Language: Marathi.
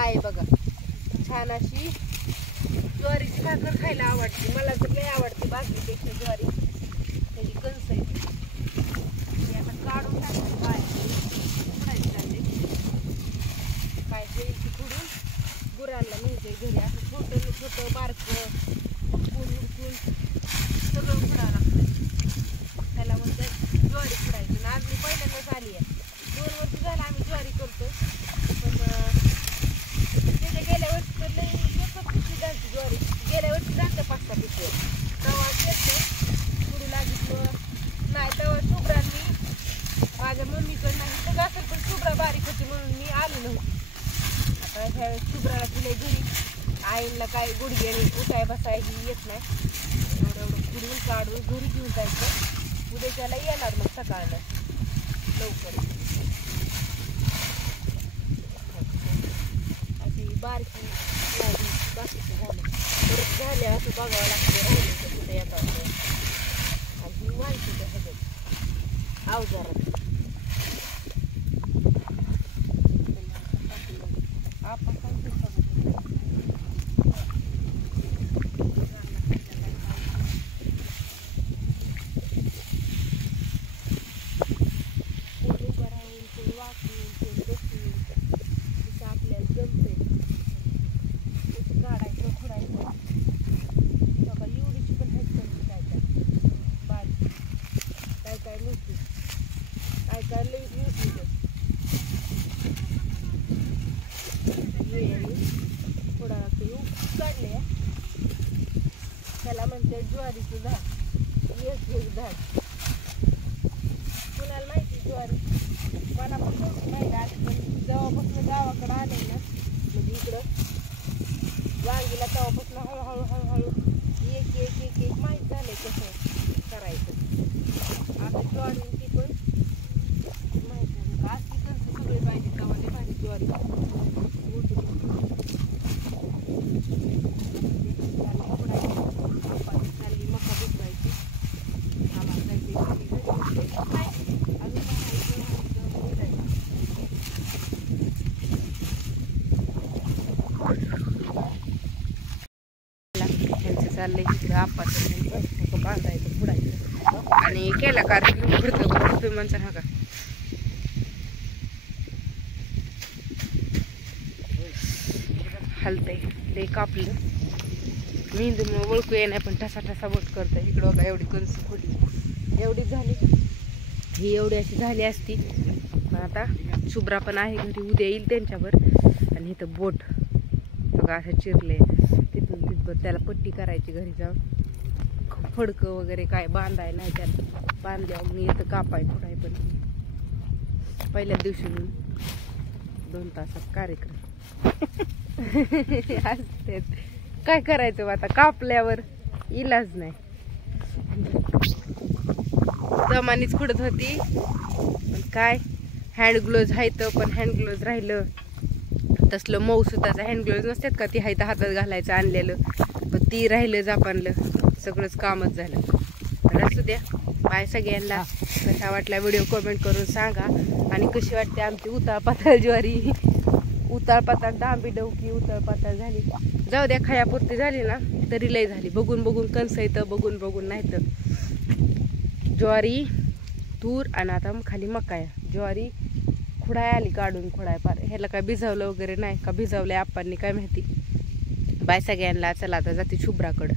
काय बघा, छान अशी ज्वारीची भाकर खायला आवडते. मला तर लय आवडते भाकरीपेक्षा ज्वारी. त्याची कणस आहे ती आता काढून टाकते बाहेर चालले. काय होईल ती खुडून गुरांना मिळते घरी. असं छोटं छोटं बारकं उडकून उडकून सगळं खुडावं लागतं. त्याला म्हणतात ज्वारी खुडायची. आज मी पहिल्यांदाच आली आहे. 2 वर्ष झालं आम्ही ज्वारी करतो. पण त्याच्या गेल्या वर्षी तर लई एकच पिशवी झाली ज्वारी. गेल्या वर्षी झालं 5-6 पिशव्या. तेव्हा केलं खुडू लागितलं नाही. तेव्हा शुभ्रांनी माझ्या मम्मीकडं नाही सगळं असेल पण शुभ्रा बारीक होती म्हणून मी आली नव्हती. आता ह्या शुभ्राला तुला घरी आईला काय गुडघ्याने उठाय बसाय ही येत नाही. एवढं खुडून काढून घरी घेऊन जायचं. उद्याच्याला येणार मग सकाळला लवकर. अशी बारकी बाकीचं झालं परत झाले असं बघावं लागतं. राहिले तर कुठे येतात आणि ही माहिती त्या सगळं अवजारात आपण त्याला म्हणते ज्वारीचं झाड. एक झाड कुणाला माहिती ज्वारी मला पण नव्हती माहिती. आधी पण जेव्हापासून गावाकडं आले ना म्हणजे इकडं वांगीला तेव्हापासून हळूहळू हळूहळू एक एक एक एक माहीत झालंय कसं करायचं. आता ज्वारी ती पण माहीत झालं. आज ती कसं सगळे पाहिजे तेव्हा पाहिजे ज्वारी चालली मका बुजवायची. आम्हाला त्यांचं चाललंय इकडे आपाचं बांधायचं फुडायचं आणि केला कार्यक्रम पुढतं म्हणचा हा का हलतंय लई कापलं. मेंदूमुळे ओळखू ये नाही पण ठसा ठसा बोट करतं. इकडं बघा एवढी कणस फुटली एवढी झाली. ही एवढी अशी झाली असती पण आता शुभ्रा पण आहे घरी. उद्या येईल त्यांच्यावर. आणि इथं बोट बघा असं चिरले तिथून तिथं त्याला पट्टी करायची घरी जाऊन. फडकं वगैरे काय बांधाय नाही त्याला. बांधल्यावर मी इथं कापाय थोडाय पण पहिल्या दिवशी 2 तासात कार्यक्रम असते. काय करायचं आता कापल्यावर इलाज नाही. जमानीच खुडत होती पण काय हँड ग्लोव्ज आहेत पण हँड ग्लोव्ज राहिलं तसलं मऊ सुताचं हँड ग्लोव्ज नसतात का ती हायतं हातात घालायचं आणलेलं पण ती राहिलं जापानलं. सगळंच कामच झालं. तर असू द्या. बाय सगळ्यांना. कसा वाटला व्हिडिओ कमेंट करून सांगा. आणि कशी वाटते आमची उताळ पाताळ ज्वारी. उताळ पाताळ डांबी डवकी उताळ पाताळ झाली. जाऊ द्या खायापुरती झाली ना तरी लय झाली. बघून बघून कणस येतं बघून बघून नाही तर ज्वारी तूर आणि आता खाली मकाया. ज्वारी खुडाय आली काढून खुडाय पार. ह्याला काय भिजवलं वगैरे नाही का भिजवलंय आप्पांनी काय माहिती. बाय सगळ्यांना. चला आता जाते शुभ्राकडं.